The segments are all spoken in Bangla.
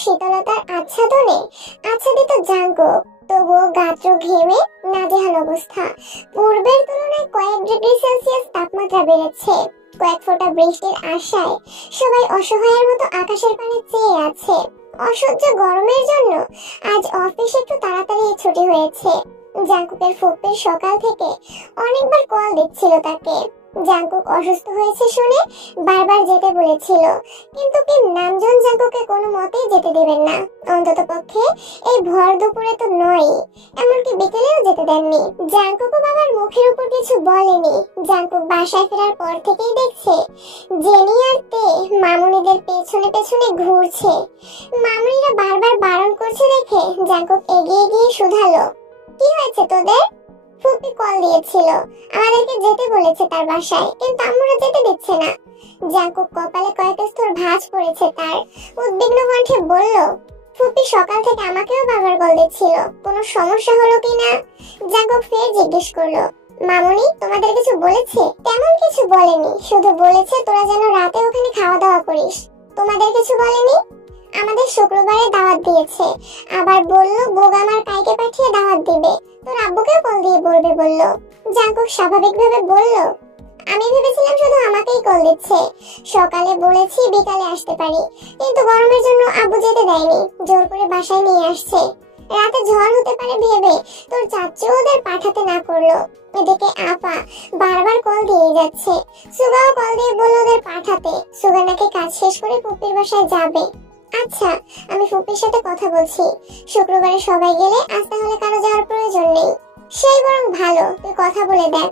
শীতলতার আচ্ছাদনে আচ্ছাদিত জাঙ্কুক, তবুও গাত্র ঘেমে নাজেহাল অবস্থা। পূর্বের তুলনায় কয়েক ডিগ্রি সেলসিয়াস তাপমাত্রা বেড়েছে। কয়েক ফোঁটা বৃষ্টির আশায় সবাই অসহায়ের মতো আকাশের পানে চেয়ে আছে। অসহ্য গরমের জন্য আজ অফিস একটু তাড়াতাড়ি ছুটি হয়েছে। জাঙ্কুকের ফুপ্পির সকাল থেকে অনেকবার কল দিচ্ছিল তাকে। জাঙ্কুক অসুস্থ হয়েছে শুনে বারবার যেতে বলেছিল, কিন্তু কি নামজন জাঙ্কুককে কোনো মতেই যেতে দিবেন না। অন্তত পক্ষে এই ভর দুপুরে তো নয়, এমনকি বিকেলেও যেতে দেননি। জাঙ্কুকও বাবার মুখের উপর কিছু বলেনি। জাঙ্কুক বাসায় ফেরার পর থেকেই দেখছে জেনি আর তে মামুনিদের পেছনে পেছনে ঘুরছে। মামুনিরা বারবার বারণ করছে দেখে জাঙ্কুক এগিয়ে গিয়ে শুধালো, কি হয়েছে তোদের? ফুপি কল দিয়েছিল, আমাদেরকে যেতে বলেছে তার বাসায়, কিন্তু আমরা যেতে দিচ্ছে না। জাঙ্কুক কপালে কয়েক স্তর ভাঁজ পড়েছে তার। উদ্বিগ্ন কণ্ঠে বলল, ফুপি সকাল থেকে আমাকেও বারবার কল দিচ্ছিল, কোনো সমস্যা হলো কিনা? জাঙ্কুক ফের জিজ্ঞেস করলো, মামুনি তোমাদের কিছু বলেছে? তেমন কিছু বলেনি, শুধু বলেছে তোরা যেন রাতে ওখানে খাওয়া দাওয়া করিস। তোমাদের কিছু বলেনি? আমাদের শুক্রবারে দাওয়াত দিয়েছে, আবার বললো বোগামার কাইকে পাঠিয়ে দাওয়াত দিবে, তোর আব্বুকে কল দিয়ে বলবে বলল। জাঙ্কুক স্বাভাবিকভাবে বলল, আমি ভেবেছিলাম শুধু আমাকেই কল দিচ্ছে, সকালে বলেছি বিকালে আসতে পারি, কিন্তু গরমের জন্য আব্বু যেতে দেয়নি, জোর করে বাসায় নিয়ে আসছে। রাতে ঝড় হতে পারে ভেবে তোর চাচু ওদের পাঠাতে না করলো। এদিকে আপা বারবার কল দিয়ে যাচ্ছে, সুগাও কল দিয়ে বলল ওদের পাঠাতে। সুগা নাকি কাজ শেষ করে ফুপির বাসায় যাবে। আচ্ছা, আমি ফুপির সাথে কথা বলছি, শুক্রবারে সবাই গেলে আজ তাহলে কারো যাওয়ার প্রয়োজন নেই। সেই বরং ভালো, তুই কথা বলে দেখ।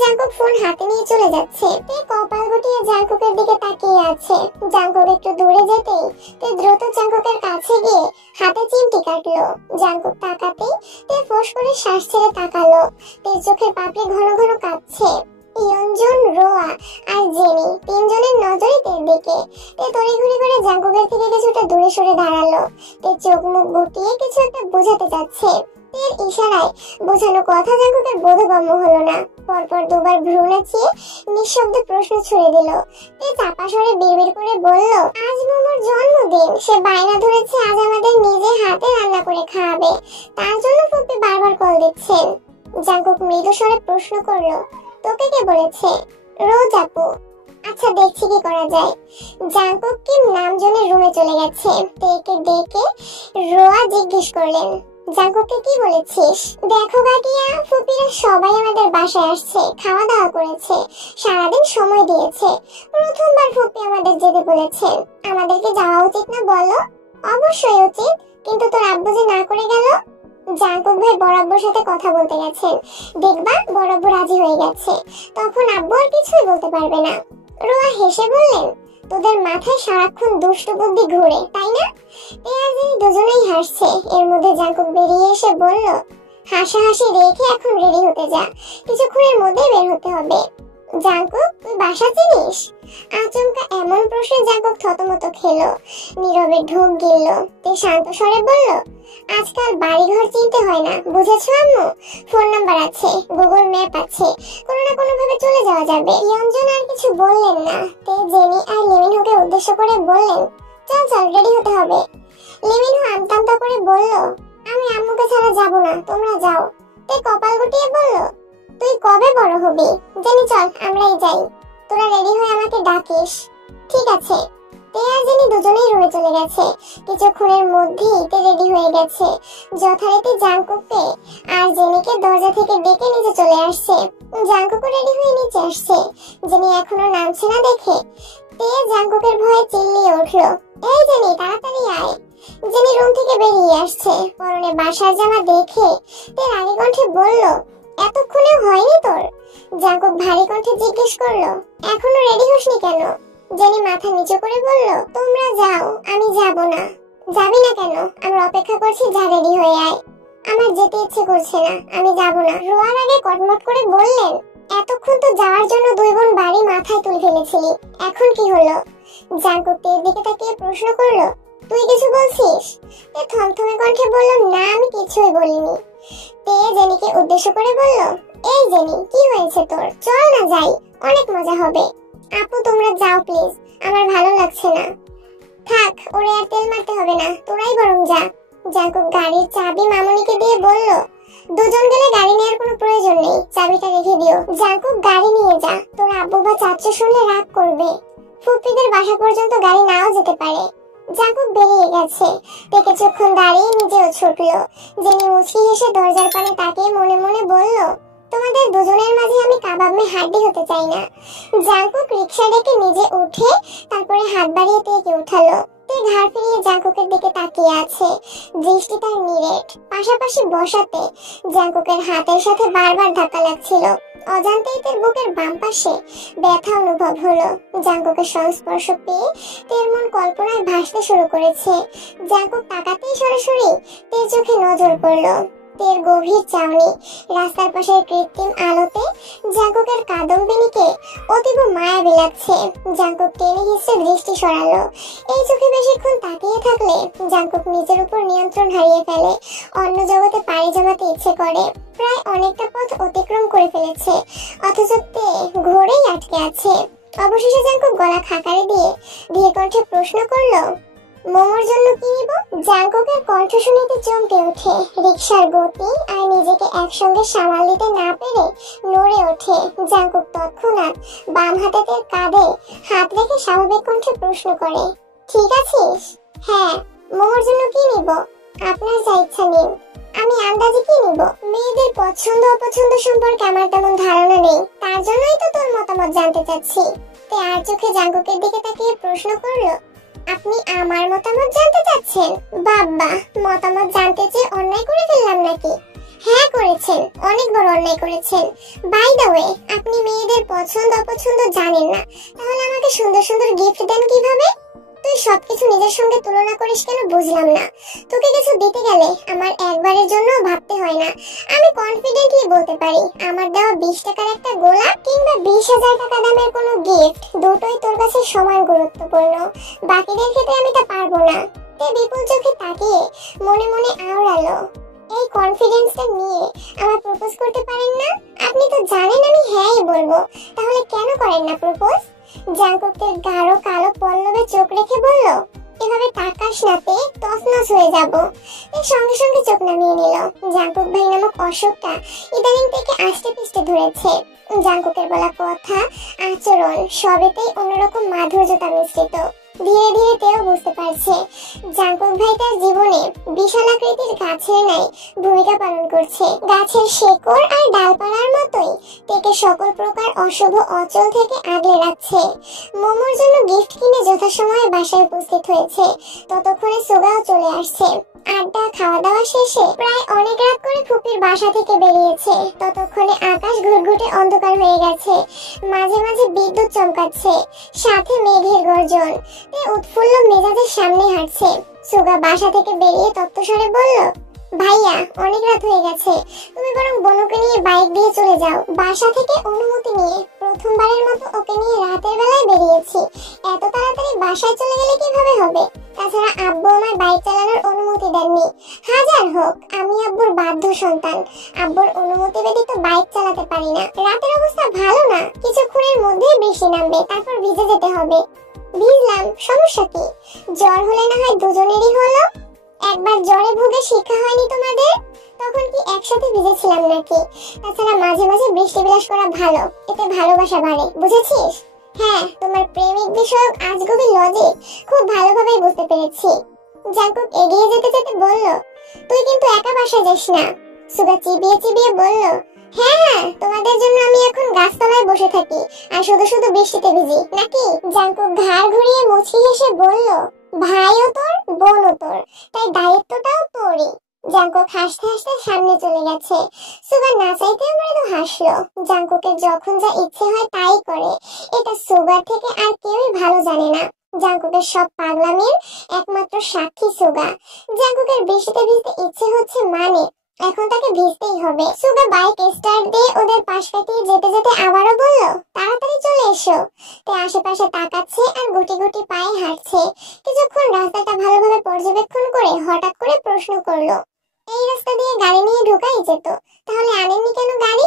জাঙ্কুক ফোন হাতে নিয়ে চলে যাচ্ছে। তে কপাল গুটিয়ে জাঙ্কুকের দিকে তাকিয়ে আছে। জাঙ্কুক একটু দূরে যেতেই তে দ্রুত জাঙ্কুকের কাছে গিয়ে হাতে চিমটি কাটলো। জাঙ্কুক তাকাতেই তে ফোঁস করে শ্বাস ছেড়ে তাকালো। তের চোখের পাপড়ি ঘন ঘন কাঁপছে। ইয়ঞ্জন, রোয়া আর জেনি তিনজনের নজরই তের দিকে। তে তড়িঘড়ি করে জাঙ্কুকের থেকে কিছুটা দূরে সরে দাঁড়ালো। তে চোখ মুখ গুটিয়ে কিছু একটা বোঝাতে যাচ্ছে। তের ইশারায় বোঝানো কথা জাঙ্কুকের বোধগম্য হলো না। পরপর দুবার ভ্রু নাচিয়ে নিঃশব্দে প্রশ্ন ছুড়ে দিল। তে চাপা স্বরে বিড়বিড় করে বলল, আজ মোমোর জন্মদিন, সে বায়না ধরেছে আজ আমাদের নিজে হাতে রান্না করে খাওয়াবে, তার জন্য ফুপি বারবার কল দিচ্ছেন। জাঙ্কুক মৃদু স্বরে প্রশ্ন করলো, তোকে কে বলেছে? রোজ আপু। আচ্ছা, দেখছি কি করা যায়। জাঙ্কুক কি নামজনের রুমে চলে গেছে। তেকে ডেকে রোয়া জিজ্ঞেস করলেন, জাঙ্কুককে কি বলেছিস? দেখো কাকিয়া, ফুপিরা সবাই আমাদের বাসায় আসছে, খাওয়া দাওয়া করেছে, সারাদিন সময় দিয়েছে। প্রথমবার ফুপি আমাদের যেতে বলেছেন, আমাদেরকে যাওয়া উচিত না বলো? অবশ্যই উচিত, কিন্তু তোর আব্বু যে না করে গেল। জাঙ্কুক ভাই বড় আব্বুর সাথে কথা বলতে গেছেন, দেখবা বড় আব্বু রাজি হয়ে গেছে, তখন আব্বু আর কিছুই বলতে পারবে না। রোয়া হেসে বললেন, তোদের মাথায় সারাক্ষণ দুষ্ট বুদ্ধি ঘুরে, তাই না? দুজনেই হাসছে। এর মধ্যে জাঙ্কুক বেরিয়ে এসে বলল, হাসাহাসি রেখে এখন রেডি হতে যা, কিছুক্ষণের মধ্যে বের হতে হবে। জাঙ্কুক, তুই বাসা চিনিস? আচমকা এমন প্রশ্নে জাঙ্কুক থতমত খেলো, নীরবে ঢোক গিলল। তে শান্ত স্বরে বলল, আজকাল বাড়িঘর চিনতে হয় না, বুঝেছো আম্মু? ফোন নাম্বার আছে, গুগল ম্যাপ আছে, কোনো না কোনো ভাবে চলে যাওয়া যাবে। ইয়ঞ্জন আর কিছু বললেন না। তে জেনি আর লিমিনহুকে উদ্দেশ্য করে বললেন, চল চল, রেডি হতে হবে। লিমিনহু আমতামতা করে বলল, আমি আম্মুকে ছাড়া যাব না, তোমরা যাও। তে কপাল গুটিয়ে বলল, তুই কবে বড় হবি? জেনি চল, আমরাই যাই, তোরা রেডি হয়ে আমাকে ডাকিস। ঠিক আছে। তে আর জেনি দুজনেই রুমে চলে গেছে। কিছুক্ষণের মধ্যেই তে রেডি হয়ে গেছে। যথারীতি জাঙ্কুককে আর জেনিকে দরজা থেকে ডেকে নিচে চলে আসছে। জাঙ্কুকও রেডি হয়ে নিচে আসছে। জেনি এখনো নামছে না দেখে তে জাঙ্কুকের ভয়ে চিল্লিয়ে উঠলো, এই জেনি, তাড়াতাড়ি আয়। জেনি রুম থেকে বেরিয়ে আসছে। পরনে বাসার জামা দেখে তে রাগী কণ্ঠে বলল, এতক্ষণেও হয়নি তোর? জাঙ্কুক ভারী কণ্ঠে জিজ্ঞেস করলো, এখনো রেডি হসনি কেন? জেনি মাথা নিচু করে বলল, তোমরা যাও, আমি যাব না। যাবি না কেন? আমরা অপেক্ষা করছি, যা, রেডি হয়ে আয়। আমার যেতে ইচ্ছে করছে না, আমি যাব না। রোয়ার আগে কটমট করে বললেন, এতক্ষণ তো যাওয়ার জন্য দুই বোন বাড়ি মাথায় তুলে ফেলেছিলি, এখন কি হলো? জাঙ্কুক তের দিকে তাকিয়ে প্রশ্ন করলো, তুই কিছু বলছিস? তে থমথমে কণ্ঠে বলল, না, আমি কিছুই বলিনি। তে জেনিকে উদ্দেশ্য করে বলল, এই জেনি, কি হয়েছে তোর? চল না যাই, অনেক মজা হবে। আপু তোমরা যাও প্লিজ, আমার ভালো লাগছে না। থাক, ওরে আর তেল মারতে হবে না, তোরাই বরং যা। জাঙ্কুক গাড়ির চাবি মামুনিকে দিয়ে বলল, দুজন গেলে গাড়ি নেওয়ার কোনো প্রয়োজন নেই, চাবিটা রেখে দিও। জাঙ্কুক গাড়ি নিয়ে যা, তোর আব্বু বা চাচু শুনলে রাগ করবে। ফুপিদের বাসা পর্যন্ত গাড়ি নাও যেতে পারে। জাঙ্কুক বেরিয়ে গেছে। থেকে কিছুক্ষণ দাঁড়িয়ে নিজেও ছুটলো। জেনি মুচকি হেসে দরজার পানে তাকিয়ে মনে মনে বলল, তোমাদের দুজনের মাঝে আমি কাবাব মে হাড্ডি হতে চাই না। জাঙ্কুক রিকশা ডেকে নিজে উঠে তারপরে হাত বাড়িয়ে তেকে উঠালো। তে ঘাড় ফিরিয়ে জাঙ্কুকের দিকে তাকিয়ে আছে, দৃষ্টি তার নিরেট। পাশাপাশি বসাতে জাঙ্কুকের হাতের সাথে বারবার ধাক্কা লাগছিল। অজান্তেই তার বুকের বাম পাশে ব্যথা অনুভব হলো। জাঙ্কুকের সংস্পর্শ পেয়ে তের মন কল্পনায় ভাসতে শুরু করেছে। জাঙ্কুক তাকাতেই সরাসরি তের চোখে নজর পড়লো। তের গভীর চাউনি, রাস্তার পাশের কৃত্রিম আলোতে জাঙ্কুকের কাদম্বিনীকে অতীব মায়াবী লাগছে। জাঙ্কুক টেনে হিসেবে দৃষ্টি সরালো। এই চোখে বেশিক্ষণ তাকিয়ে থাকলে জাঙ্কুক নিজের উপর নিয়ন্ত্রণ হারিয়ে ফেলে, অন্য জগতে পাড়ি জমাতে ইচ্ছে করে। প্রায় অনেকটা পথ অতিক্রম করে ফেলেছে, অথচ তে ঘোরেই আটকে আছে। অবশেষে জাঙ্কুক গলা খাকারে দিয়ে ধীর কণ্ঠে প্রশ্ন করলো, মোমোর জন্য কি নিব? জাঙ্কুকের কণ্ঠ শুনিতে চমকে ওঠে। রিকশার গতি আর নিজেকে একসঙ্গে সামাল দিতে না পেরে নড়ে ওঠে। জাঙ্কুক তৎক্ষণাৎ বাম হাতের কাঁধে হাত রেখে স্বাভাবিক কণ্ঠে প্রশ্ন করে, ঠিক আছিস? হ্যাঁ। মোমোর জন্য কি নিব? আপনার যা ইচ্ছা নিন। আমি আন্দাজে কি নিব? মেয়েদের পছন্দ অপছন্দ সম্পর্কে আমার তেমন ধারণা নেই, তার জন্যই তো তোর মতামত জানতে চাচ্ছি। তে আর চোখে জাঙ্কুকের দিকে তাকিয়ে প্রশ্ন করলো, আপনি আমার মতামত জানতে চাচ্ছেন? বাবা, মতামত জানতে চেয়ে অন্যায় করে ফেললাম নাকি? হ্যাঁ করেছেন, অনেক বড় অন্যায় করেছেন। বাই দ্য ওয়ে, আপনি মেয়েদের পছন্দ অপছন্দ জানেন না, তাহলে আমাকে সুন্দর সুন্দর গিফট দেন কিভাবে? তুই সবকিছু নিজের সঙ্গে তুলনা করিস কেন বুঝলাম না। তোকে কিছু দিতে গেলে আমার একবারের জন্য ভাবতে হয় না। আমি কনফিডেন্টলি বলতে পারি, আমার দেওয়া 20 টাকার একটা গোলাপ কিংবা 20,000 টাকা দামের কোনো গিফট, দুটোই তোর কাছে সমান গুরুত্বপূর্ণ। বাকিদের ক্ষেত্রে আমি তা পারবো না। তে বিপুল চোখে তাকিয়ে মনে মনে আওড়ালো, এই কনফিডেন্সটা নিয়ে আমার প্রপোজ করতে পারেন না? আপনি তো জানেন আমি হ্যাঁই বলবো, তাহলে কেন করেন না প্রপোজ? জাঙ্কুকের গাঢ় কালো পল্লবে চোখ রেখে বলল, এভাবে তাকাস নাতে, তছনছ হয়ে যাব। এর সঙ্গে সঙ্গে চোখ নামিয়ে নিল। জাঙ্কুক ভাই নামক অশোকটা ইদানিং থেকে আষ্টে পিষ্টে ধরেছে। জাঙ্কুকের বলা কথা, আচরণ সবেতেই অন্যরকম মাধুর্যতা মিশ্রিত। ধীরে ধীরে তেও বুঝতে পারছে জাঙ্কুক ভাই তার জীবনে বিশালাকৃতির গাছের ন্যায় ভূমিকা পালন করছে। গাছের শেকড় আর ডালপালার মতোই তেকে সকল প্রকার অশুভ অচল থেকে আগলে রাখছে। মোমোর জন্য গিফট কিনে যথাসময়ে বাসায় উপস্থিত হয়েছে। ততক্ষণে সুগাও চলে আসছে। আড্ডা খাওয়া দাওয়া শেষে প্রায় অনেক রাত করে ফুপির বাসা থেকে বেরিয়েছে। ততক্ষণে আকাশ ঘুটঘুটে অন্ধকার হয়ে গেছে, মাঝে মাঝে বিদ্যুৎ চমকাচ্ছে, সাথে মেঘের গর্জন। তে উৎফুল্ল মেজাজের সামনে হাঁটছে। সুগা বাসা থেকে বেরিয়ে তত্ত্বস্বরে বলল, ভাইয়া অনেক রাত হয়ে গেছে, তুমি বরং বনুকে নিয়ে বাইক দিয়ে চলে যাও। বাসা থেকে অনুমতি নিয়ে প্রথমবারের মতো ওকে নিয়ে রাতের বেলায় বেরিয়েছি, এত তাড়াতাড়ি বাসায় চলে গেলে কিভাবে হবে? তাছাড়া আব্বু আমার বাইক চালানোর অনুমতি দেননি। হাজার হোক আমি আব্বুর বাধ্য সন্তান, আব্বুর অনুমতি ব্যতীত বাইক চালাতে পারি না। রাতের অবস্থা ভালো না, কিছুক্ষণের মধ্যেই বৃষ্টি নামবে, তারপর ভিজে যেতে হবে। ভিজলাম, সমস্যা কি? জ্বর হলে না হয় দুজনেরই হলো। একবার জ্বরে ভুগে শিক্ষা হয়নি তোমাদের? তখন কি একসাথে ভিজেছিলাম নাকি? তাছাড়া মাঝে মাঝে বৃষ্টি বিলাস করা ভালো, এতে ভালোবাসা বাড়ে, বুঝেছিস? হ্যাঁ, তোমার প্রেমিক বিষয়ক আজগুবি লজিক খুব ভালোভাবেই বুঝতে পেরেছি। জাঙ্কুক এগিয়ে যেতে যেতে বলল, তুই কিন্তু একা বাসায় যাস না। সুগা চিবিয়ে চিবিয়ে বলল, হ্যাঁ হ্যাঁ, তোমাদের জন্য আমি এখন গাছতলায় বসে থাকি আর শুধু শুধু বৃষ্টিতে ভিজি নাকি? জাঙ্কুক ঘাড় ঘুরিয়ে মুচকি হেসে বলল, ভাইও তোর, বোনও তোর, তাই দায়িত্বটাও তোরই। জাঙ্কুক হাসতে হাসতে সামনে চলে গেছে। সুগা না চাইতেও মৃদু হাসলো। জাঙ্কুকের যখন যা ইচ্ছে হয় তাই করে, এটা সুগার থেকে আর কেউই ভালো জানে না। জাঙ্কুকের সব পাগলামির একমাত্র সাক্ষী সুগা। জাঙ্কুকের বৃষ্টিতে ভিজতে ইচ্ছে হচ্ছে মানে এখন তাকে ভিজতেই হবে। সুগা বাইক স্টার্ট দিয়ে ওদের পাশ কাটিয়ে যেতে যেতে আবারও বলল, তাড়াতাড়ি চলে এসো। তে আশেপাশে তাকাচ্ছে আর গুটি গুটি পায়ে হাঁটছে। কিছুক্ষণ রাস্তাটা ভালোভাবে পর্যবেক্ষণ করে হঠাৎ করে প্রশ্ন করলো, এই রাস্তা দিয়ে গাড়ি নিয়ে ঢোকাই যেত, তাহলে আনেননি কেন গাড়ি?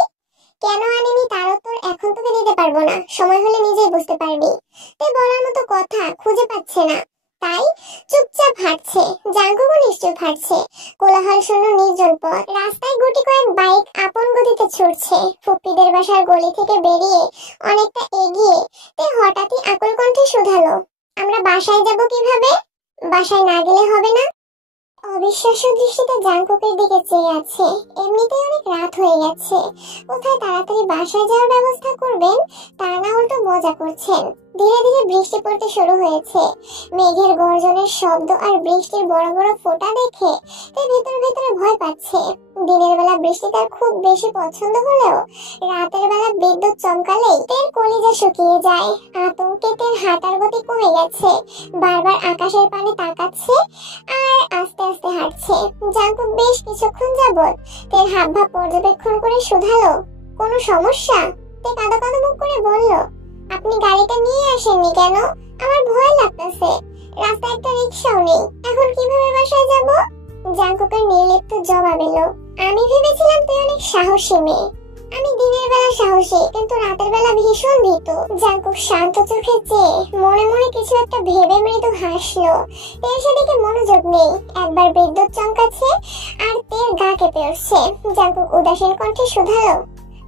কেন আনেনি তার উত্তর এখন তোকে দিতে পারবো না, সময় হলে নিজেই বুঝতে পারবি। তে বলার মতো কথা খুঁজে পাচ্ছে না, তাই চুপচাপ হাঁটছে। জাঙ্কুকও নিশ্চুপ হাঁটছে। কোলাহল শূন্য নির্জন পথ। রাস্তায় গুটি কয়েক বাইক আপন গতিতে ছুটছে। ফুপ্পিদের বাসার গলি থেকে বেরিয়ে অনেকটা এগিয়ে তে হঠাৎই আকুল কণ্ঠে শুধালো, আমরা বাসায় যাব কিভাবে? বাসায় না গেলে হবে না? অবিশ্বাস্য দৃষ্টিতে জাঙ্কুকের দিকে চেয়ে আছে। এমনিতেই অনেক রাত হয়ে গেছে। কোথায় তাড়াতাড়ি বাসায় যাওয়ার ব্যবস্থা করবেন তা না উল্টো মজা করছেন। ধীরে ধীরে বৃষ্টি পড়তে শুরু হয়েছে। মেঘের গর্জনের শব্দ আর বৃষ্টির বড় বড় ফোঁটা দেখে তে ভেতরে ভেতরে ভয় পাচ্ছে। দিনের বেলা বৃষ্টি তার খুব বেশি পছন্দ হলেও রাতের বেলা বিদ্যুৎ চমকালেই তের কলিজা শুকিয়ে যায়। আতঙ্কে তের হাঁটার গতি কমে গেছে। বারবার আকাশের পানে তাকাচ্ছে আর আস্তে আস্তে হাঁটছে। জাঙ্কুক বেশ কিছুক্ষণ যাবৎ তের হাবভাব পর্যবেক্ষণ করে শুধালো, কোনো সমস্যা? তে কাঁদো কাঁদো মুখ করে বলল, আপনি গাড়িটা নিয়ে আসেননি কেন? আমার ভয় লাগতেছে। রাস্তায় একটা রিক্সাও নেই। এখন কিভাবে বাসায় যাব? জাঙ্কুকের নির্লিপ্ত জবাব এলো, আমি ভেবেছিলাম তুই অনেক সাহসী মেয়ে। আমি দিনের বেলা সাহসী, কিন্তু রাতের বেলা ভীষণ ভীত। জাঙ্কুক শান্ত চোখে চেয়ে মনে মনে কিছু একটা ভেবে মৃদু হাসলো। তের সেদিকে মনোযোগ নেই। একবার বিদ্যুৎ চমকাচ্ছে আর তের গা কেঁপে উঠছে। জাঙ্কুক উদাসীন কণ্ঠে শুধালো,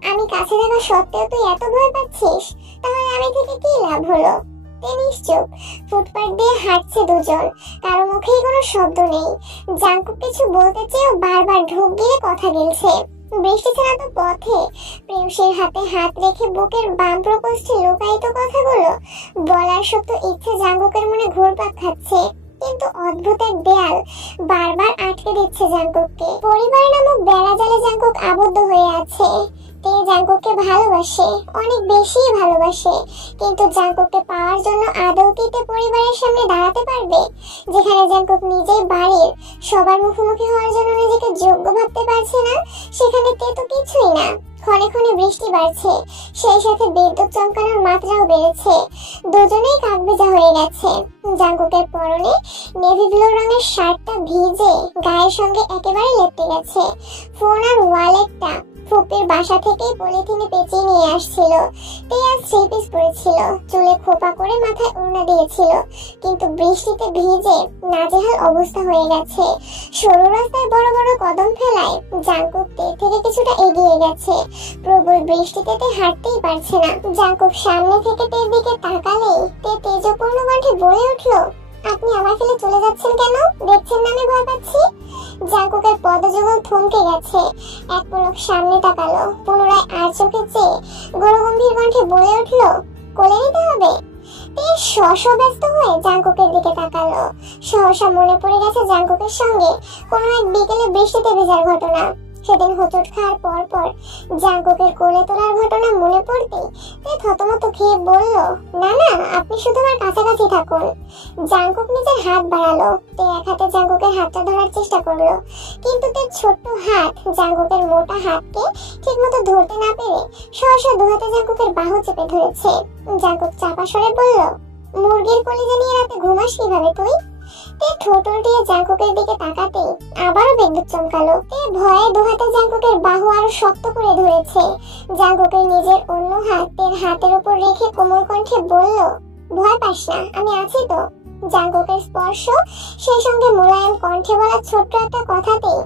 আমি কাছে থাকা সত্ত্বেও তুই এত ভয় পাচ্ছিস? তাহলে আমি থেকে কি লাভ হলো? তে নিশ্চুপ। ফুটপাত দিয়ে হাঁটছে দুজন। কারো মুখেই কোনো শব্দ নেই। জাঙ্কুক কিছু বলতে চেয়েও বারবার ঢোক গিলে কথা গিলছে। বৃষ্টি ছাড়া তো পথে প্রেয়সীর হাতে হাত রেখে বুকের বাম প্রকোষ্ঠে লুকায়িত কথাগুলো বলার সত্য ইচ্ছে জাঙ্কুকের মনে ঘুরপাক খাচ্ছে। কিন্তু অদ্ভুত এক দেয়াল বারবার আটকে দিচ্ছে জাঙ্কুককে। পরিবার নামক বেড়া জালে জাঙ্কুক আবদ্ধ হয়ে আছে। তে জাঙ্কুককে ভালোবাসে, অনেক বেশি ভালোবাসে, কিন্তু জাঙ্কুককে পাওয়ার জন্য আদৌ কি তে পরিবারের সামনে দাঁড়াতে পারবে? যেখানে জাঙ্কুক নিজেই বাড়ির সবার মুখোমুখি হওয়ার জন্য নিজেকে যোগ্য ভাবতে পারছে না, সেখানে তে তো কিছুই না। ক্ষণে ক্ষণে বৃষ্টি বাড়ছে, সেই সাথে বিদ্যুৎ চমকানোর মাত্রাও বেড়েছে। দুজনেই কাকভেজা হয়ে গেছে। জাঙ্কুকের পরনে নেভি ব্লু রঙের শার্টটা ভিজে গায়ের সঙ্গে একেবারে লেপটে গেছে। ফোন আর ওয়ালেটটা ফুপির বাসা থেকেই পলিথিনে পেঁচিয়ে নিয়ে আসছিল। তে আজ থ্রি পিস পরেছিল, চুলে খোপা করে মাথায় ওড়না দিয়েছিল, কিন্তু বৃষ্টিতে ভিজে নাজেহাল অবস্থা হয়ে গেছে। সরু রাস্তায় বড় বড় কদম ফেলায় জাঙ্কুক তে থেকে কিছুটা এগিয়ে গেছে। প্রবল বৃষ্টিতে তে হাঁটতেই পারছে না। জাঙ্কুক সামনে থেকে তের দিকে তাকালেই তে তেজপূর্ণ কণ্ঠে বলে উঠলো, আপনি আমার ফেলে চলে যাচ্ছেন কেন? দেখছেন না আমি ভয় পাচ্ছি? জাঙ্কুকের পদযুগল থমকে গেছে। এক পলক সামনে তাকালো, পুনরায় আর চোখে চেয়ে গৌরগম্ভীর কণ্ঠে বলে উঠলো, কোলে নিতে হবে? বেশ ব্যস্ত হয়ে জাঙ্কুকের দিকে তাকালো। সহসা মনে পড়ে গেছে জাঙ্কুকের সঙ্গে কোনো এক বিকেলে বৃষ্টিতে ভেজার ঘটনা। সেদিন হোঁচট খাওয়ার পর পর জাঙ্কুকের কোলে তোলার ঘটনা মনে পড়তেই তে থতমত খেয়ে বলল, না না, আপনি শুধু আমার কাছাকাছি থাকুন। জাঙ্কুক নিজের হাত বাড়ালো। তে এক হাতে জাঙ্কুকের হাতটা ধরার চেষ্টা করলো, কিন্তু তের ছোট্ট হাত জাঙ্কুকের মোটা হাতকে ঠিকমতো ধরতে না পেরে সহসা দু হাতে জাঙ্কুকের বাহু চেপে ধরেছে। জাঙ্কুক চাপা স্বরে বলল, মুরগির কলিজা নিয়ে রাতে ঘুমাস কিভাবে তুই? তে ঠোঁট উল্টিয়ে জাঙ্কুকের দিকে তাকাতেই আবারও বিদ্যুৎ চমকালো। তে ভয়ে দু হাতে জাঙ্কুকের বাহু আরো শক্ত করে ধরেছে। জাঙ্কুকের নিজের অন্য হাত তের হাতের উপর রেখে কোমল কণ্ঠে বলল, ভয় পাস না, আমি আছি তো। জাঙ্কুকের স্পর্শ, সেই সঙ্গে মোলায়েম কণ্ঠে বলা ছোট্ট একটা কথাতেই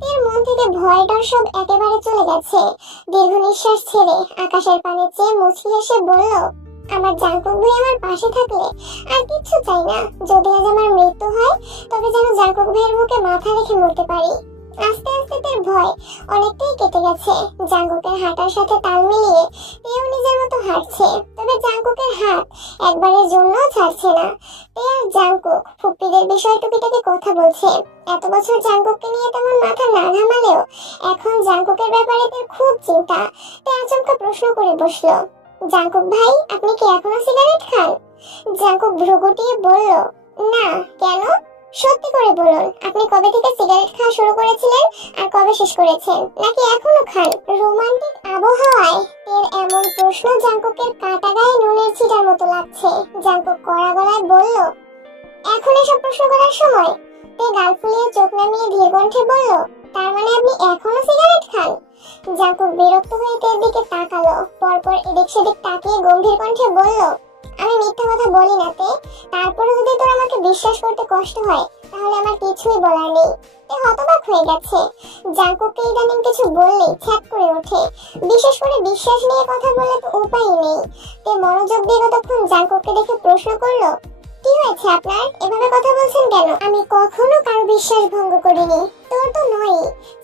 তের মন থেকে ভয় ডর সব একেবারে চলে গেছে। দীর্ঘ নিঃশ্বাস ছেড়ে আকাশের পানে চেয়ে মুচকি হেসে বলল, আমার জাঙ্কুক ভাই আমার পাশে থাকলে আর কিচ্ছু চাই না। যদি আজ আমার মৃত্যু হয় তবে যেন জাঙ্কুক ভাইয়ের বুকে মাথা রেখে মরতে পারি। আস্তে আস্তে তার ভয় অনেকটাই কেটে গেছে। জাঙ্কুকের হাঁটার সাথে তাল মিলিয়ে তেও নিজের মতো হাঁটছে, তবে জাঙ্কুকের হাত একবারের জন্য ছাড়ছে না। তে আর জাঙ্কুক ফুপ্পিদের বিষয় টুকিটাকি কথা বলছে। এত বছর জাঙ্কুককে নিয়ে তেমন মাথা না ঘামালেও এখন জাঙ্কুকের ব্যাপারে তার খুব চিন্তা। তে আচমকা প্রশ্ন করে বসলো, জাঙ্কুক ভাই, আপনি কি এখনো সিগারেট খান? জাঙ্কুক ভ্রু গুটিয়ে বলল, না। কেন? সত্যি করে বলুন, আপনি কবে থেকে সিগারেট খাওয়া শুরু করেছিলেন আর কবে শেষ করেছেন, নাকি এখনো খান? রোমান্টিক আবহাওয়ায় এর এমন প্রশ্ন জাঙ্কুকের কাটা গায়ে নুনের ছিটার মতো লাগছে। জাঙ্কুক কড়া গলায় বলল, এখন এসব প্রশ্ন করার সময়? তে গাল ফুলিয়ে চোখ নামিয়ে ধীর কণ্ঠে বলল, তার মানে আপনি এখনো সিগারেট খান? জাঙ্কুক বিরক্ত হয়ে তের দিকে তাকালো, পরপর এদিক সেদিক তাকিয়ে গম্ভীর কণ্ঠে বলল, আমি মিথ্যা কথা বলি না তে। তারপরে যদি তোর আমাকে বিশ্বাস করতে কষ্ট হয় তাহলে আমার কিছুই বলার নেই। তে হতবাক হয়ে গেছে। জাঙ্কুককে ইদানিং কিছু বললেই ছ্যাট করে ওঠে। বিশেষ করে বিশ্বাস নিয়ে কথা বলে তো উপায় নেই। তে মনোযোগ দিয়ে কতক্ষণ জাঙ্কুককে দেখে প্রশ্ন করলো, কি হয়েছে আপনার, এভাবে কথা বলছেন কেন? আমি কখনো কারো বিশ্বাস ভঙ্গ করিনি। তোর তো নয়।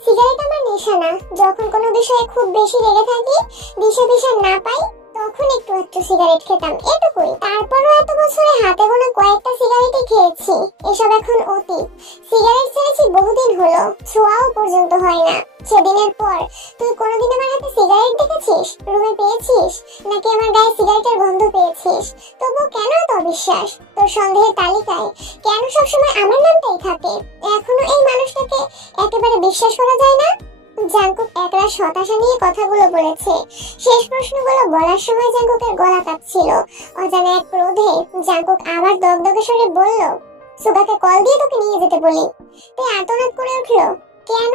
সিগারেট আমার নেশা না। যখন কোনো বিষয়ে খুব বেশি রেগে থাকি, দিশা দিশা না পাই, তখন একটু একটু সিগারেট খেতাম, এটুকুই। তারপরও এত বছরে হাতে গোনা কয়েকটা সিগারেটই খেয়েছি। এসব এখন অতীত। সিগারেট ছেড়েছি বহুদিন হলো, ছোঁয়াও পর্যন্ত হয় না। সেদিনের পর তুই কোনোদিন আমার হাতে সিগারেট দেখেছিস, রুমে পেয়েছিস, নাকি আমার গায়ে সিগারেটের গন্ধ পেয়েছিস? তবু কেন এত অবিশ্বাস? তোর সন্দেহের তালিকায় কেন সবসময় আমার নামটাই থাকে? এখনো এই মানুষটাকে একেবারে বিশ্বাস করা যায় না? জাঙ্কুক একরাশ হতাশা নিয়ে কথাগুলো বলেছে। শেষ প্রশ্নগুলো বলার সময় জাঙ্কুকের গলা কাঁপছিল। অজানা এক ক্রোধে জাঙ্কুক আবার দগদগে স্বরে বলল, সুগাকে কল দিয়ে তোকে নিয়ে যেতে বলি। তুই আর্তনাদ করে উঠল, কেন?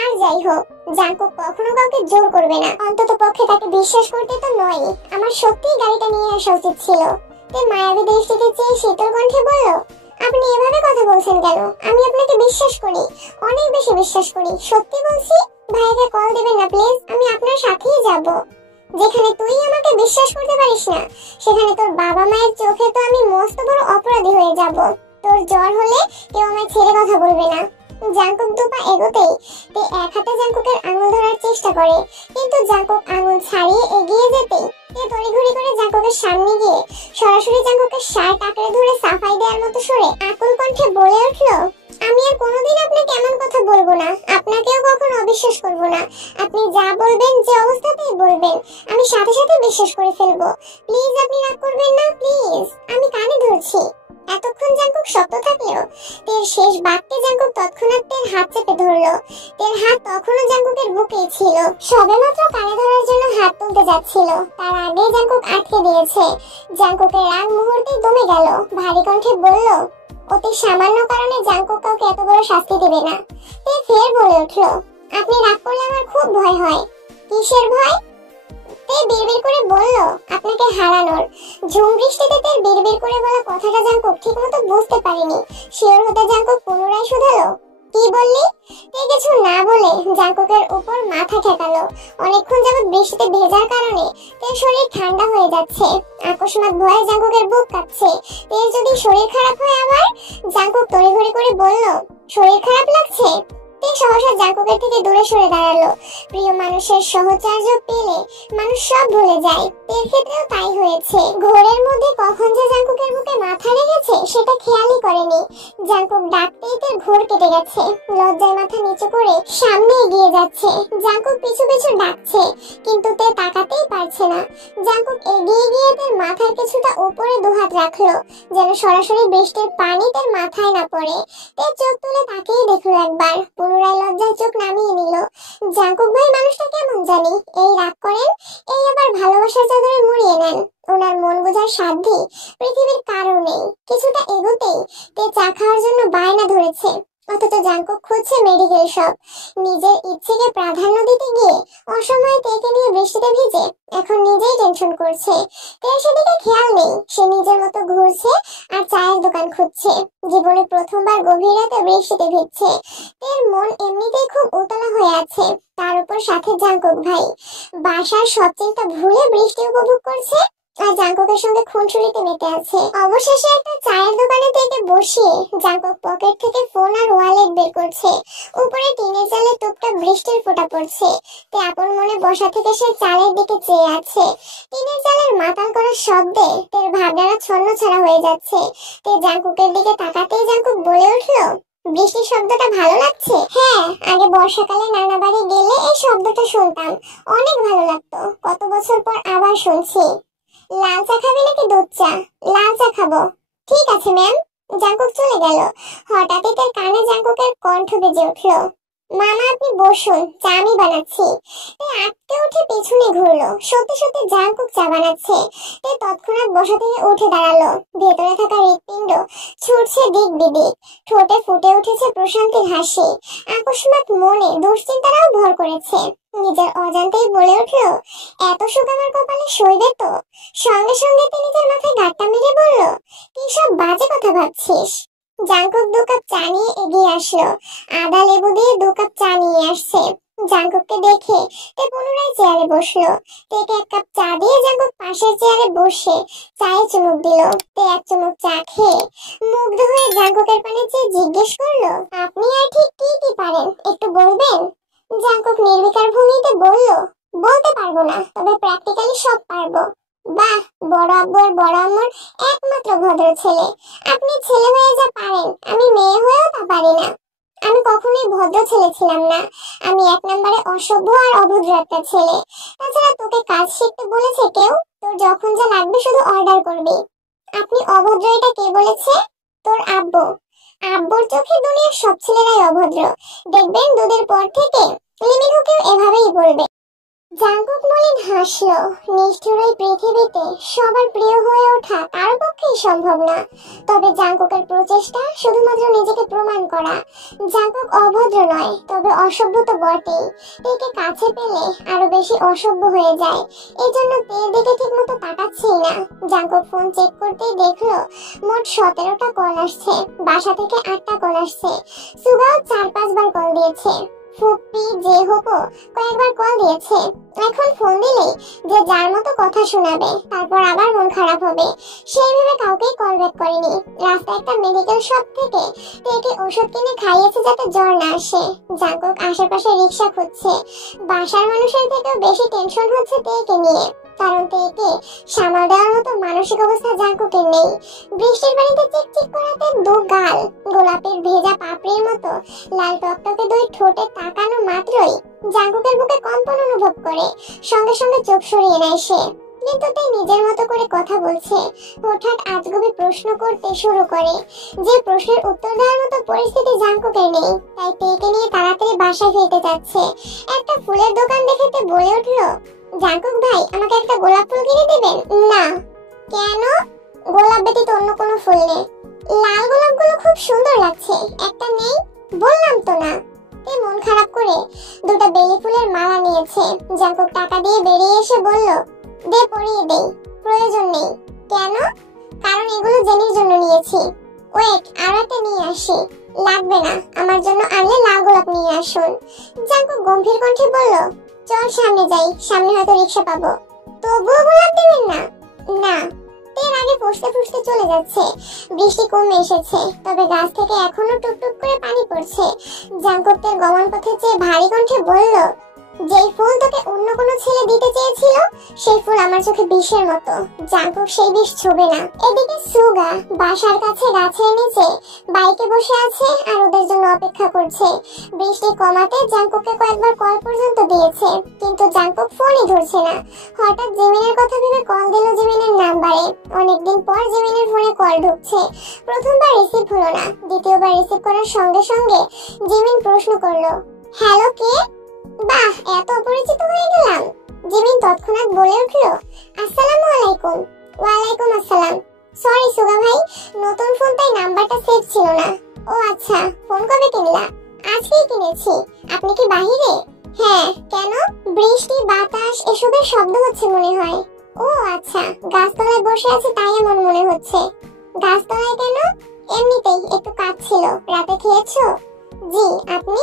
আর যাই হোক, জাঙ্কুক কখনো কাউকে জোর করবে না। অন্তত পক্ষে তাকে বিশ্বাস করতে তো নয়। আমার সত্যিই গাড়িটা নিয়ে আসা উচিত ছিল। তুই মায়াবী দৃষ্টিতে চেয়ে শীতল কণ্ঠে বলল, আপনি এভাবে কথা বলছেন কেন? আমি আপনাকে বিশ্বাস করি, অনেক বেশি বিশ্বাস করি। সত্যি বলছি। ভাইকে কল দেবেন না প্লিজ, আমি আপনার সাথেই যাব। যেখানে তুই আমাকে বিশ্বাস করতে পারিস না, সেখানে তোর বাবা মায়ের চোখে তো আমি মস্ত বড় অপরাধী হয়ে যাব। তোর জ্বর হলে কেউ আমায় ছেড়ে কথা বলবে না। জাঙ্কুক দুপা এগোতেই তে এক হাতে জাঙ্কুকের আঙুল ধরার চেষ্টা করে, কিন্তু জাঙ্কুক আঙুল ছাড়িয়ে এগিয়ে যেতেই তে তড়িঘড়ি করে জাঙ্কুকের সামনে গিয়ে সরাসরি জাঙ্কুকের শার্ট আঁকড়ে ধরে সাফাই দেওয়ার মতো সরে আকুল কণ্ঠে বলে উঠল, আমি আর কোনোদিন আপনাকে এমন কথা বলবো না, আপনাকেও কখনো অবিশ্বাস করবো না। আপনি যা বলবেন, যে অবস্থাতেই বলবেন, আমি সাথে সাথে বিশ্বাস করে ফেলবো। প্লিজ আপনি রাগ করবেন না, প্লিজ। আমি কানে ধরছি। এতক্ষণ জাঙ্কুক শক্ত থাকলেও তের শেষ বাক্যে জাঙ্কুক তৎক্ষণাৎ তের হাত চেপে ধরলো। তের হাত তখনও জাঙ্কুকের বুকেই ছিল। সবেমাত্র কানে ধরার জন্য হাত তুলতে যাচ্ছিল, তার আগেই জাঙ্কুক আটকে দিয়েছে। জাঙ্কুকের রাগ মুহূর্তেই দমে গেল। ভারী কণ্ঠে বলল, অতি সামান্য কারণে জাঙ্কুক কাউকে এত বড় শাস্তি দিবে না। তে ফের বলে উঠল, আপনি রাগ করলে আমার খুব ভয় হয়। কিসের ভয়? তে বিড়বিড় করে বলল, আপনাকে হারানোর। ঝুম বৃষ্টিতে তের বিড়বিড় করে বলা কথাটা জাঙ্কুক ঠিক মতো বুঝতে পারেনি। শিওর হতে জাঙ্কুক পুনরায় শুধালো, কি বললি? তে কিছু না বলে জাঙ্কুকের উপর মাথা ঠেকালো। অনেকক্ষণ যাবৎ বৃষ্টিতে ভেজার কারণে তের শরীর ঠান্ডা হয়ে যাচ্ছে। আকস্মাৎ ভয়ে জাঙ্কুকের বুক কাঁপছে। তের যদি শরীর খারাপ হয় আবার? জাঙ্কুক তড়িঘড়ি করে বলল, শরীর খারাপ লাগছে? সহসা জাঙ্কুকের থেকে দূরে সরে দাঁড়ালো। প্রিয় মানুষের সহচর্য পেলে মানুষ সব ভুলে যায়। এর ক্ষেত্রেও তাই হয়েছে। ঘোরের মধ্যে কখন যে জাঙ্কুকের বুকে মাথা রেখেছে সেটা খেয়ালই করেনি। জাঙ্কুক ডাকতেই তার ঘোর কেটে গেছে। লজ্জায় মাথা নিচু করে সামনে এগিয়ে যাচ্ছে। জাঙ্কুক পিছু পিছু ডাকছে, কিন্তু তে তাকাতেই পারছে না। জাঙ্কুক এগিয়ে গিয়ে তার মাথার কিছুটা উপরে দুহাত রাখলো, যেন সরাসরি বৃষ্টির পানি তার মাথায় না পড়ে। তে চোখ তুলে তাকিয়ে দেখলো একবার, পুনরায় লজ্জায় চোখ নামিয়ে নিল। জাঙ্কুক ভাই মানুষটা কেমন জানি, এই রাগ করেন, এই আবার ভালোবাসার চাদরে মুড়িয়ে নেন। ওনার মন বোঝার সাধ্যে পৃথিবীর কারো নেই। কিছুটা এগোতেই তে চা খাওয়ার জন্য বায়না ধরেছে, অথচ জাঙ্কুক খুঁজছে মেডিকেল শপ। নিজের ইচ্ছেকে প্রাধান্য দিতে গিয়ে অসময়ে তেকে নিয়ে বৃষ্টিতে ভিজে এখন নিজেই টেনশন করছে। তের সেদিকে খেয়াল নেই। সে নিজের মতো ঘুরছে আর চায়ের দোকান খুঁজছে। জীবনে প্রথমবার গভীর রাতে বৃষ্টিতে ভিজছে। তের মন এমনিতেই খুব উতলা হয়ে আছে, তার উপর সাথে জাঙ্কুক ভাই। বাসার সব চিন্তা ভুলে বৃষ্টি উপভোগ করছে আর জাঙ্কুকের সঙ্গে খুনসুরিতে মেতে আছে। অবশেষে একটা চায়ের দোকানে থেকে বসিয়ে জাঙ্কুক পকেট থেকে ফোন আর ওয়ালেট বের করছে। উপরে টিনের চালে টুপটাপ বৃষ্টির ফোঁটা পড়ছে। তে আপন মনে বসা থেকে সে চালের দিকে চেয়ে আছে। টিনের চালের মাতাল করার শব্দে তের ভাবনারা ছন্ন ছড়া হয়ে যাচ্ছে। তে জাঙ্কুকের দিকে তাকাতেই জাঙ্কুক বলে উঠল, বৃষ্টির শব্দটা ভালো লাগছে? হ্যাঁ, আগে বর্ষাকালে নানা বাড়ি গেলে এই শব্দটা শুনতাম, অনেক ভালো লাগতো। কত বছর পর আবার শুনছি। লাল চা খাবে নাকি দুধ চা? লাল চা খাবো। ঠিক আছে ম্যাম। জাঙ্কুক চলে গেল। হঠাৎই তার কানে জাঙ্কুকের কণ্ঠ বেজে উঠল, মামা আপনি বসুন, চা আমি বানাচ্ছি। তে আটকে উঠে পেছনে ঘুরলো। সত্যি সত্যি জাংকুক চা বানাচ্ছে। তে তৎক্ষণাৎ বসা থেকে উঠে দাঁড়ালো। ভেতরে থাকা হৃৎপিণ্ড ছুটছে দিক বিদিক। ঠোঁটে ফুটে উঠেছে প্রশান্তির হাসি। আকস্মাৎ মনে দুশ্চিন্তারাও ভর করেছে। নিজের অজান্তেই বলে উঠলো, এত সুখ আমার কপালে সইবে তো? সঙ্গে সঙ্গে তিনি নিজের মাথায় গাঁটটা মেরে বলল, কি সব বাজে কথা ভাবছিস? জাংকুক 2 কাপ চা নিয়ে এগিয়ে আসলো। আদা লেবু দিয়ে 2 কাপ চা নিয়ে আসছে। জাংকুককে দেখে তে পুনরায় চেয়ারে বসলো। তেকে 1 কাপ চা দিয়ে জাংকুক পাশের চেয়ারে বসে চায়ে চুমুক দিল। তে 1 চুমুক চা খেয়ে মুগ্ধ হয়ে জাংকুকের পানে চেয়ে জিজ্ঞেস করলো, আপনি আর ঠিক কি কি পারেন একটু বলবেন? জাংকুক নির্বিকার ভঙ্গিতে বলল, বলতে পারবো না, তবে প্র্যাকটিক্যালি সব পারবো। বাহ, বড় আব্বু আর বড় আম্মুর একমাত্র ভদ্র ছেলে। আপনি ছেলে হয়ে যা পারেন, আমি মেয়ে হয়েও তা পারি না। আমি কখনোই ভদ্র ছেলে ছিলাম না। আমি 1 নম্বরে অসভ্য আর অভদ্র একটা ছেলে। তাছাড়া তোকে কাজ শিখতে বলেছে কেউ? তোর যখন যা লাগবে শুধু অর্ডার করবি। আপনি অভদ্র এটা কে বলেছে? তোর আব্বু। আব্বুর চোখে দুনিয়ার সব ছেলেরাই অভদ্র। দেখবেন দুধের পর থেকে লিমিনুকেও এভাবেই বলবে। জাংকুক মলিন হাসলো। নিষ্ঠুর এই পৃথিবীতে সবার প্রিয় হয়ে ওঠা কারো পক্ষেই সম্ভব না। তবে জাংকুকের প্রচেষ্টা শুধুমাত্র নিজেকে প্রমাণ করা। জাংকুক অভদ্র নয়, তবে অসভ্য তো বটেই। তেকে কাছে পেলে আরো বেশি অসভ্য হয়ে যায়। এই জন্য তের দিকে ঠিক মতো তাকাচ্ছেই না। জাংকুক ফোন চেক করতেই দেখলো মোট 17টা কল আসছে। বাসা থেকে 8টা কল আসছে। সুগাও 4-5 বার কল দিয়েছে। ফুপি যে হোকো কয়েকবার কল দিয়েছে। এখন ফোন দিলে যে যার মতো কথা শোনাবে, তারপর আবার মন খারাপ হবে, সেই ভেবে কাউকেই কল ব্যাক করেনি। রাস্তায় একটা মেডিকেল শপ থেকে তেকে ওষুধ কিনে খাইয়েছে যাতে জ্বর না আসে। জাংকুক আশেপাশে রিক্সা খুঁজছে। বাসার মানুষের থেকেও বেশি টেনশন হচ্ছে তেকে নিয়ে, কারণ তেকে সামাল দেওয়ার মতো মানসিক অবস্থা জাংকুকের নেই। বৃষ্টির পানিতে চিকচিক করাতে 2 গাল গোলাপের ভেজা পাপড়ির মতো লাল টকটকে 2 ঠোঁটে তাকানো মাত্রই জাংকুকের বুকে কম্পন অনুভব করে। সঙ্গে সঙ্গে চোখ সরিয়ে নেয় সে। কিন্তু তাই নিজের মতো করে কথা বলছে। হঠাৎ আজগুবি প্রশ্ন করতে শুরু করে, যে প্রশ্নের উত্তর দেওয়ার মতো পরিস্থিতি জাংকুকের নেই। তাই তেকে নিয়ে তাড়াতাড়ি বাসায় ফিরতে যাচ্ছে। একটা ফুলের দোকান দেখে বলে উঠলো, জাংকুক ভাই, আমাকে একটা গোলাপ ফুল কিনে দিবেন? না। কেন? গোলাপ ব্যতীত অন্য কোনো ফুল নেই। লাল গোলাপগুলো খুব সুন্দর লাগছে, একটা নেই? বললাম তো না। এই মন খারাপ করে 2টা বেলি ফুলের মালা নিয়েছে। জাংকুক টাকা দিয়ে বেরিয়ে এসে বলল, দে পরিয়ে দেই। প্রয়োজন নেই। কেন? কারণ এগুলো জেনির জন্য নিয়েছি। ওয়েট, আর একটা নিয়ে আসি। লাগবে না, আমার জন্য আনলে লাল গোলাপ নিয়ে আসুন। জাংকুক গম্ভীর কণ্ঠে বলল, চল সামনে যাই, সামনে হয়তো রিক্সা পাবো। তবুও গোলাপ দেবেন না? না। তের আগে ফুসতে ফুসতে চলে যাচ্ছে। বৃষ্টি কমে এসেছে, তবে গাছ থেকে এখনো টুকটুক করে পানি পড়ছে। জাংকুক তের গমন পথে চেয়ে ভারী কণ্ঠে বলল, যেই ফুল তোকে অন্য কোনো ছেলে দিতে চেয়েছিল, সেই ফুল আমার চোখে বিষের মতো। জাংকুক সেই বিষ ছোবে না। এদিকে সুগা বাসার কাছে গাছের নিচে বাইকে বসে আছে আর ওদের জন্য অপেক্ষা করছে। বৃষ্টি কমাতে জাংকুককে কয়েকবার কল পর্যন্ত দিয়েছে, কিন্তু জাংকুক ফোনই ধরছে না। হঠাৎ জিমিনের কথা ভেবে কল দিল জিমিনের নাম্বারে। অনেকদিন পর জিমিনের ফোনে কল ঢুকছে। প্রথমবার রিসিভ হলো না, দ্বিতীয়বার রিসিভ করার সঙ্গে সঙ্গে জিমিন প্রশ্ন করলো, হ্যালো, কে? বাহ, এত অপরিচিত হয়ে গেলাম। জিমিন তৎক্ষণাৎ বলে উঠলো, আসসালামু আলাইকুম। ওয়ালাইকুম আসসালাম। সরি সুগা ভাই, নতুন ফোন তাই নাম্বারটা সেভ ছিল না। ও আচ্ছা, ফোন কবে কিনলা? আজকেই কিনেছি। আপনি কি বাহিরে? হ্যাঁ, কেন? বৃষ্টি বাতাস এসবের শব্দ হচ্ছে মনে হয়। ও আচ্ছা, গাছতলায় বসে আছে তাই এমন মনে হচ্ছে। গাছতলায় কেন? এমনিতেই একটু কাজ ছিল। রাতে খেয়েছো? জি, আপনি?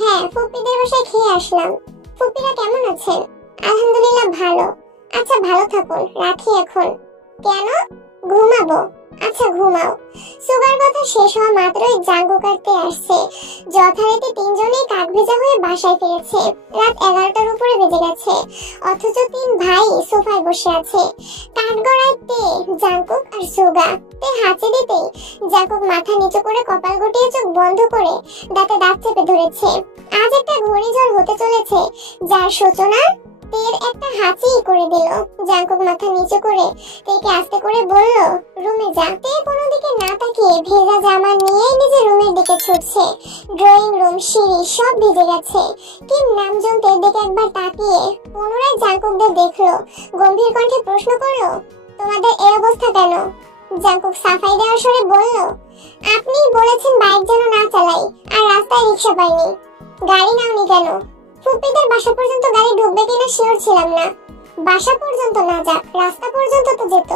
হ্যাঁ, ফুপিদের বাসায় খেয়ে আসলাম। ফুপিরা কেমন আছেন? আলহামদুলিল্লাহ ভালো। আচ্ছা, ভালো থাকুন, রাখি এখন। কেন? ঘুমাবো। আচ্ছা, ঘুমাও। সুগার কথা শেষ হওয়া মাত্রই জাংকুক কাটতে আসছে। যথারীতি তিনজনেই কাক ভেজা হয়ে বাসায় ফিরেছে। রাত 11টার উপরে বেজে গেছে, অথচ 3 ভাই সোফায় বসে আছে। কাঠগড়ায় তে, জাংকুক আর সুগা। তে হাঁচি দিতেই জাংকুক মাথা নিচু করে কপাল গুটিয়ে চোখ বন্ধ করে দাঁতে দাঁত চেপে ধরেছে। আজ একটা ঘূর্ণিঝড় হতে চলেছে, যার সূচনা তের একটা হাঁচি করে দিল। জাঙ্কুক মাথা নিচু করে তেকে আস্তে করে বলল, রুমে যা। তে কোনো দিকে না তাকিয়ে ভেজা জামা নিয়ে নিজের রুমের দিকে ছুটছে। ড্রয়িং রুম, সিঁড়ি সব ভিজে গেছে। কিম নামজুন তের দিকে একবার তাকিয়ে পুনরায় জাঙ্কুকদের দেখলো। গম্ভীর কণ্ঠে প্রশ্ন করলো, তোমাদের এই অবস্থা কেন? জাঙ্কুক সাফাই দেওয়ার স্বরে বলল, আপনি বলেছেন বাইক যেন না চালাই, আর রাস্তায় রিক্সা পাইনি। গাড়ি নাওনি কেন? ফুপিদের বাসা পর্যন্ত গাড়ি ঢুকবে কিনা শিওর ছিলাম না। বাসা পর্যন্ত না যাক, রাস্তা পর্যন্ত তো যেত।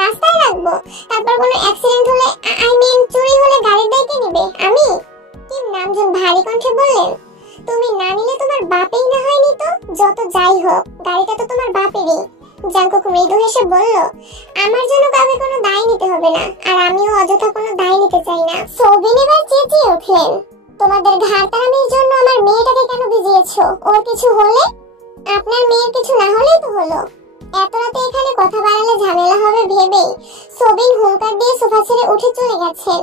রাস্তায় রাখবো, তারপর কোনো অ্যাক্সিডেন্ট হলে, আই মিন চুরি হলে গাড়ির দায় কে নিবে? আমি? কিম নামজুন ভারী কণ্ঠে বললেন, তুমি না নিলে তোমার বাপেই না হয়নি তো? যত যাই হোক, গাড়িটা তো তোমার বাপেরই। জাঙ্কুক মৃদু হেসে বলল, আমার জন্য কাউকে কোনো দায় নিতে হবে না, আর আমিও অযথা কোনো দায় নিতে চাই না। সোবিন এবার চেঁচিয়ে উঠলেন, তোমাদের ঘাড়তারামির জন্য আমার মেয়েটাকে কেন ভিজিয়েছো? ওর কিছু হলে? আপনার মেয়ের কিছু না হলেই তো হলো। এত রাতে এখানে কথা বাড়ালে ঝামেলা হবে ভেবেই সোবিন হুঙ্কার দিয়ে সোফা ছেড়ে উঠে চলে গেছেন।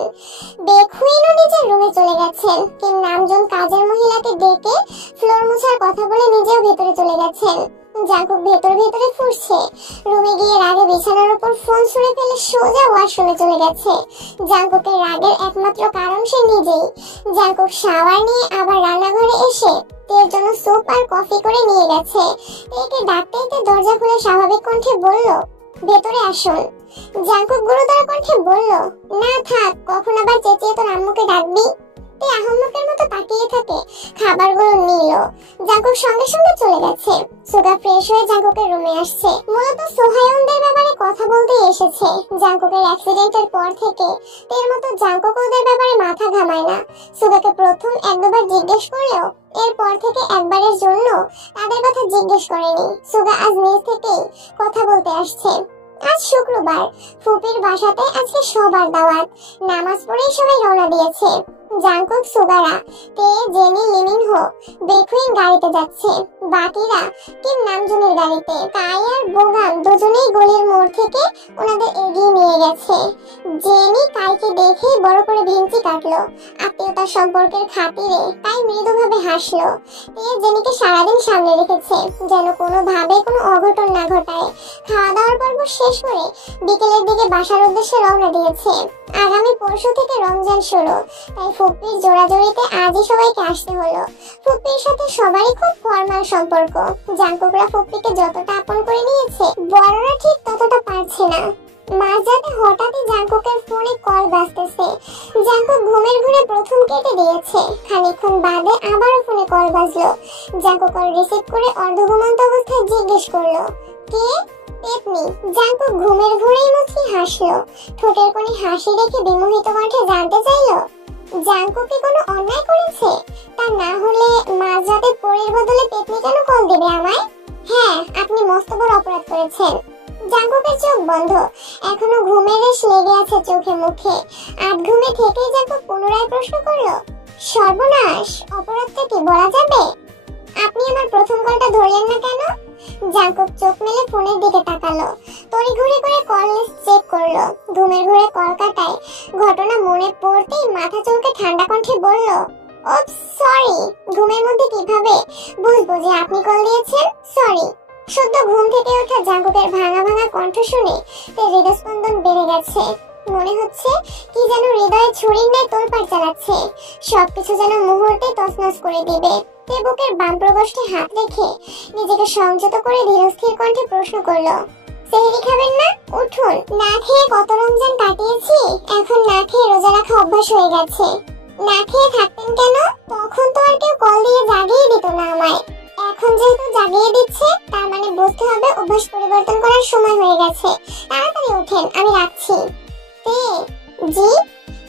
বেখুইনও নিজের রুমে চলে গেছেন। কিম নামজুন কাজের মহিলাকে ডেকে ফ্লোর মুছার কথা বলে নিজেও ভেতরে চলে গেছেন। জাঙ্কুক ভেতরে ফুঁসছে। রুমে গিয়ে রাগে বিছানার উপর ফোন ছুঁড়ে ফেলে সোজা ওয়াশরুমে চলে গেছে। জাঙ্কুকের রাগের একমাত্র কারণ সে নিজেই। জাঙ্কুক শাওয়ার নিয়ে আবার রান্নাঘরে এসে তের জন্য স্যুপ আর কফি করে নিয়ে গেছে। তেকে ডাকতেই তে দরজা খুলে স্বাভাবিক কণ্ঠে বলল, ভেতরে আসুন। জাঙ্কুক গুরুতর কণ্ঠে বলল, না থাক, কখন আবার চেঁচিয়ে তোর আম্মুকে ডাকবি? তে আহম্মকের মতো তাকিয়ে থাকে। খাবারগুলো নিল। জাঙ্কুক সঙ্গে সঙ্গে চলে গেছে। সুগা ফ্রেশ হয়ে জাঙ্কুকের রুমে আসছে। মূলত সোহায়ুনদের ব্যাপারে কথা বলতে এসেছে। জাঙ্কুকের অ্যাক্সিডেন্টের পর থেকে তের মতো জাঙ্কুক ওদের ব্যাপারে মাথা ঘামায় না। সুগাকে প্রথম এক দুবার জিজ্ঞেস করলেও এরপর থেকে একবারের জন্য তাদের কথা জিজ্ঞেস করেনি। সুগা আজ নিজ থেকেই কথা বলতে আসছে। আজ শুক্রবার, ফুপির বাসাতে আজকে সবার দাওয়াত। নামাজ পড়েই সবাই রওনা দিয়েছে। জাঙ্কুক, সুগারা, তে, জেনি, লিমিনহো বেখুইন গাড়িতে যাচ্ছে। বাকিরা কিম নামজুনের গাড়িতে। কাই আর বোগাম দুজনেই গলির মোড় থেকে ওনাদের এগিয়ে নিয়ে গেছে। জেনি কাইকে দেখে বড় করে ভেঙচি কাটলো। আত্মীয়তার সম্পর্কের খাতিরে কাই মৃদুভাবে হাসলো। তে জেনিকে সারাদিন সামনে রেখেছে যেন কোনোভাবে কোনো অঘটন না ঘটায়। খাওয়া দাওয়ার পর্ব শেষ করে বিকেলের দিকে বাসার উদ্দেশ্যে রওনা দিয়েছে। আগামী পরশু থেকে রমজান শুরু, তাই ফুপ্পির জোড়াজোড়িতে আজই সবাইকে আসতে হলো। ফুপ্পির সাথে সবারই খুব ফর্মাল সম্পর্ক। জাঙ্কুকরা ফুপ্পিকে যতটা আপন করে নিয়েছে, বড়রা ঠিক ততটা পারছে না। মাঝরাতে হঠাৎই জাঙ্কুকের ফোনে কল বাজতেছে। জাঙ্কুক ঘুমের ঘুরে প্রথম কেটে দিয়েছে। খানিকক্ষণ বাদে আবারও ফোনে কল বাজলো। জাঙ্কুক কল রিসিভ করে অর্ধঘুমন্ত অবস্থায় জিজ্ঞেস করলো, কে? পেতনি। জাঙ্কুক ঘুমের ঘুরেই মুচকি হাসলো। ঠোঁটের কোণে হাসি রেখে বিমোহিত কণ্ঠে জানতে চাইলো, জাঙ্কুক কি কোনো অন্যায় করেছে? তা না হলে মাঝরাতে পরের বদলে পেতনি কেন কল দিবে আমায়? হ্যাঁ, আপনি মস্ত বড় অপরাধ করেছেন। জাঙ্কুকের চোখ বন্ধ, এখনো ঘুমের রেশ লেগে আছে চোখে মুখে। আধ ঘুমে থেকেই জাঙ্কুক পুনরায় প্রশ্ন করলো, সর্বনাশ, অপরাধটা কি বলা যাবে? আপনি আমার প্রথম কলটা ধরলেন না কেন? জাঙ্কুক চোখ মেলে ফোনের দিকে তাকালো। তড়িঘড়ি করে কল লিস্ট চেক করলো। ঘুমের ঘুরে কল কাটায় ঘটনা মনে পড়তেই মাথা চুলকে ঠান্ডা কণ্ঠে বলল, ওপস, সরি। ঘুমের মধ্যে কিভাবে বুঝবো যে আপনি কল দিয়েছেন? সরি। সদ্য ঘুম থেকে ওঠা জাঙ্কুকের ভাঙা ভাঙা কণ্ঠ শুনে তার হৃদস্পন্দন বেড়ে গেছে। মনে হচ্ছে কি যেন হৃদয়ে ছুরির ন্যায় তোলপাড় চালাচ্ছে। সবকিছু যেন মুহূর্তে তছনছ করে দিবে। তে বুকের বাম প্রকোষ্ঠে হাত রেখে নিজেকে সংযত করে ধীরস্থির কণ্ঠে প্রশ্ন করলো, সেহরি খাবেন না? উঠুন। না খেয়ে কত রমজান কাটিয়েছি, এখন না খেয়ে রোজা রাখা অভ্যাস হয়ে গেছে। না খেয়ে থাকতেন কেন? তখন তো আর কেউ কল দিয়ে জাগিয়ে দিত না আমায়। এখন যেহেতু জাগিয়ে দিচ্ছে, তার মানে বুঝতে হবে অভ্যাস পরিবর্তন করার সময় হয়ে গেছে। তাড়াতাড়ি ওঠেন, আমি রাখছি। তে, জি?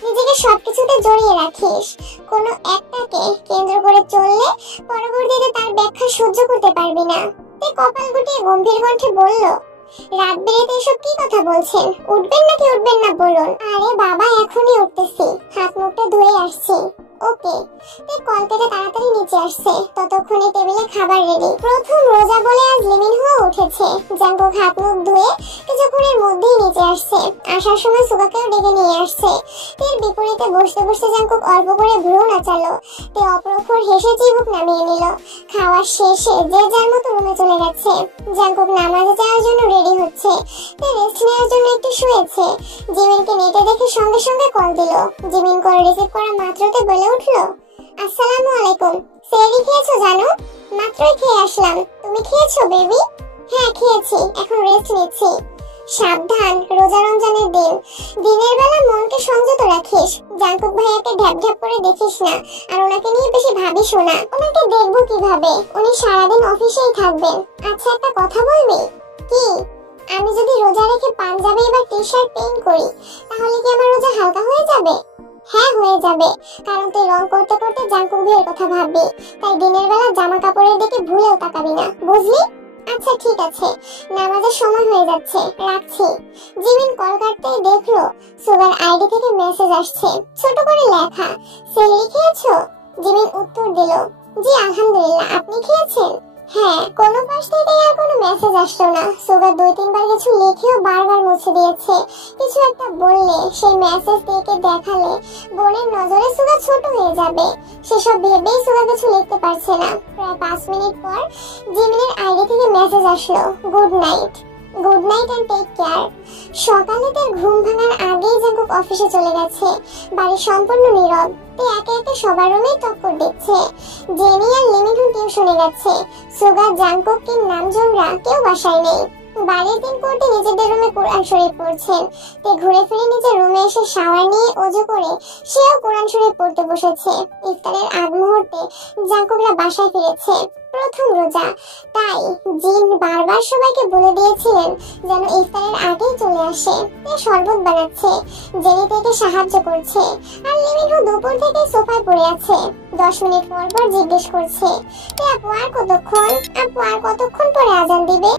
নিজেকে সবকিছুতে জড়িয়ে রাখিস। কোনো একটাকে কেন্দ্র করে চললে পরবর্তীতে তার ব্যাখ্যা সহ্য করতে পারবি না। তে কপাল গুটিয়ে গম্ভীর কণ্ঠে বলল, রাত বেড়েতে এসব কি কথা বলছেন? উঠবেন নাকি উঠবেন না বলুন। আরে বাবা, এখনই উঠতেছি, হাত মুখটা ধুয়ে আসছি। ওকে। তে কল কেটে তাড়াতাড়ি নিচে আসছে, ততক্ষণে টেবিলে খাবার রেডি। প্রথম রোজা বলে আজ লিমিনহো উঠেছে। জাঙ্কুক হাত মুখ ধুয়ে কিছুক্ষণের মধ্যেই নিচে আসছে। আসার সময় সুগাকেও ডেকে নিয়ে আসছে। তের বিপরীতে বসতে বসতে জাঙ্কুক অল্প করে ভ্রু নাচালো। তে অপ্রখর হেসে চিবুক নামিয়ে নিল। খাওয়া শেষে যে যার মতো রুমে চলে গেছে। জাঙ্কুক নামাজে যাওয়ার জন্য রেডি হচ্ছে। তে রেস্ট নেওয়ার জন্য একটু শুয়েছে। জিমিনকে নেটে দেখে সঙ্গে সঙ্গে কল দিল। জিমিন কল রিসিভ করা মাত্রতে বলে উঠলো, আসসালামু আলাইকুম। সেহরি খেয়েছো জানো? মাত্রই খেয়ে আসলাম। তুমি খেয়েছো বেবি? হ্যাঁ খেয়েছি, এখন রেস্ট নিচ্ছি। সাবধান, রোজা রমজানের দিন। দিনের বেলা মনকে সংযত রাখিস। জাঙ্কুক ভাইয়াকে ঢ্যাপ ঢ্যাপ করে দেখিস না, আর ওনাকে নিয়ে বেশি ভাবিস না। ওনাকে দেখবো কিভাবে? উনি সারাদিন অফিসেই থাকবেন। আচ্ছা একটা কথা বলবি? কি? আমি যদি রোজা রেখে পাঞ্জাবি বা টি শার্ট পেইন্ট করি, তাহলে কি আমার রোজা হালকা হয়ে যাবে? হ্যাঁ হয়ে যাবে, কারণ তুই রং করতে করতে জাঙ্কুক ভাইয়ের কথা ভাববি। তাই দিনের বেলা জামা কাপড়ের দিকে ভুলেও তাকাবি না, বুঝলি? আচ্ছা ঠিক আছে, নামাজের সময় হয়ে যাচ্ছে, রাখছি। জিমিন কল কাটতেই দেখলো সুগার আইডি থেকে মেসেজ আসছে, ছোট করে লেখা, সেহরি খেয়েছো? জিমিন উত্তর দিল, জি আলহামদুলিল্লাহ, আপনি খেয়েছেন? হ্যাঁ। কোনো পাশ থেকে আর কোনো মেসেজ আসলো না। সুগার 2-3 বার কিছু লিখেও বারবার মুছে দিয়েছে। কিছু একটা বললে, সেই মেসেজ দেখে দেখালে বোনের নজরে সুগা ছোট হয়ে যাবে। সেসব ভেবেই সুগা কিছু লিখতে পারছে না। প্রায় 5 মিনিট পর জিমিনের আইডি থেকে মেসেজ আসলো, good night. Good night and take care. সকালে তার ঘুম ভাঙার আগেই জাঙ্কুক অফিসে চলে গেছে। বাড়ি সম্পূর্ণ নীরব। তে একে একে সবার রুমে টক্কর দিচ্ছে। জেনি আর লিমিনহো টিউশনে গেছে। সুগা, জাঙ্কুক, কিম, নামজোংরা কেউ বাসায় নেই। বাড়ির দিন করতে নিজেদের রুমে কোরআন শরীফ পড়ছেন। তে ঘুরে ফিরে নিজের রুমে এসে শাওয়ার নিয়ে ওযু করে সেও কোরআন শরীফ পড়তে বসেছে। ইফতারের আগ মুহূর্তে জাঙ্কুকরা বাসায় ফিরেছে। প্রথম রোজা, তাই জিন বারবার সবাইকে বলে দিয়েছিলেন যেন ইফতারের আগেই চলে আসে। তে শরবত বানাচ্ছে, জেনি থেকে সাহায্য করছে, আর লিমিনহো দুপুর থেকে সোফায় পড়ে আছে। 10 মিনিট পর পর জিজ্ঞেস করছে, আপু আর কতক্ষণ পরে আজান দিবে?